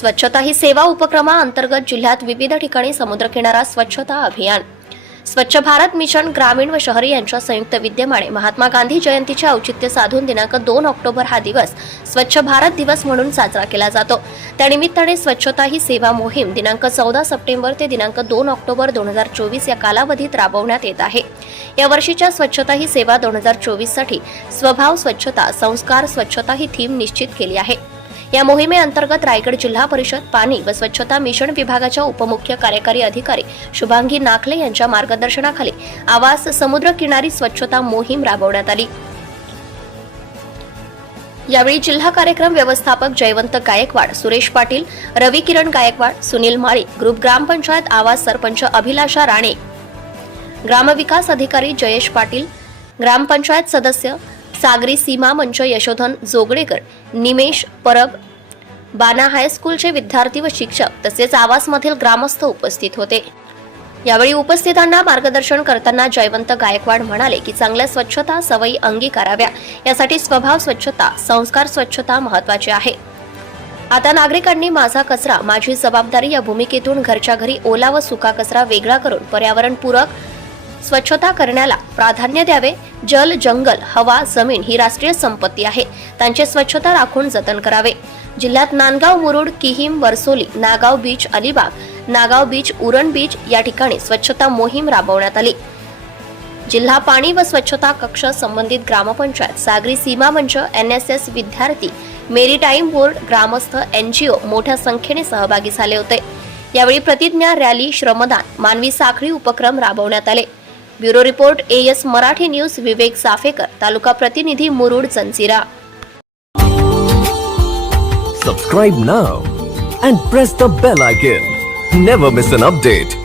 स्वच्छता ही सेवा उपक्रमाअंतर्गत जिल्ह्यात विविध ठिकाणी समुद्रकिनारा स्वच्छता अभियान. स्वच्छ भारत मिशन ग्रामीण व शहरी यांच्या संयुक्त विद्यमाने महात्मा गांधी जयंतीचे औचित्य साधून दिनांक दोन ऑक्टोबर हा दिवस स्वच्छ भारत दिवस म्हणून साजरा केला जातो. त्यानिमित्ताने स्वच्छता ही सेवा मोहीम दिनांक चौदा सप्टेंबर ते दिनांक दोन ऑक्टोबर दोन हजार चोवीस या कालावधीत राबवण्यात येत आहे. या वर्षीच्या स्वच्छता ही सेवा दोन हजार चोवीससाठी स्वभाव स्वच्छता संस्कार स्वच्छता ही थीम निश्चित केली आहे. या मोहिमेअंतर्गत रायगड जिल्हा परिषद पाणी व स्वच्छता मिशन विभागाच्या उपमुख्य कार्यकारी अधिकारी शुभांगी नाखले यांच्या मार्गदर्शनाखाली आवास समुद्र किनारी स्वच्छता मोहीम राबवण्यात आली. यावेळी जिल्हा कार्यक्रम व्यवस्थापक जयवंत गायकवाड सुरेश पाटील रवी किरण गायकवाड सुनील माळी ग्रुप ग्रामपंचायत आवास सरपंच अभिलाषा राणे ग्रामविकास अधिकारी जयेश पाटील ग्रामपंचायत सदस्य सागरी सीमा मंच यशोधन जोगडेकर निमेश परब बाना हायस्कूलचे विद्यार्थी व शिक्षक तसेच आवासमधील ग्रामस्थ उपस्थित होते. यावेळी उपस्थितांना मार्गदर्शन करताना जयवंत गायकवाड म्हणाले की चांगल्या स्वच्छता सवयी अंगीकाराव्या. यासाठी स्वभाव स्वच्छता संस्कार स्वच्छता महत्त्वाचे आहे. आता नागरिकांनी माझा कचरा माझी जबाबदारी या भूमिकेतून घरच्या घरी ओला व सुका कचरा वेगळा करून पर्यावरणपूरक स्वच्छता करण्याला प्राधान्य द्यावे. जल जंगल हवा जमीन ही राष्ट्रीय संपत्ती आहे. त्यांचे स्वच्छता राखून जतन करावे. जिल्ह्यात Nandgaon Murud Kihim Varsoli Nagaon beach Alibag Nagaon beach Uran beach या ठिकाणी स्वच्छता मोहीम राबवण्यात आली. जिल्हा पाणी व स्वच्छता कक्ष संबंधित ग्रामपंचायत सागरी सीमा मंच एन एस एस विद्यार्थी मेरीटाईम बोर्ड ग्रामस्थ एनजीओ मोठ्या संख्येने सहभागी झाले होते. यावेळी प्रतिज्ञा रॅली श्रमदान मानवी साखळी उपक्रम राबवण्यात आले. Bureau report A S Marathi news Vivek Safekar तालुका प्रतिनिधी Murud Janjira Subscribe now and press the bell icon. Never miss an update.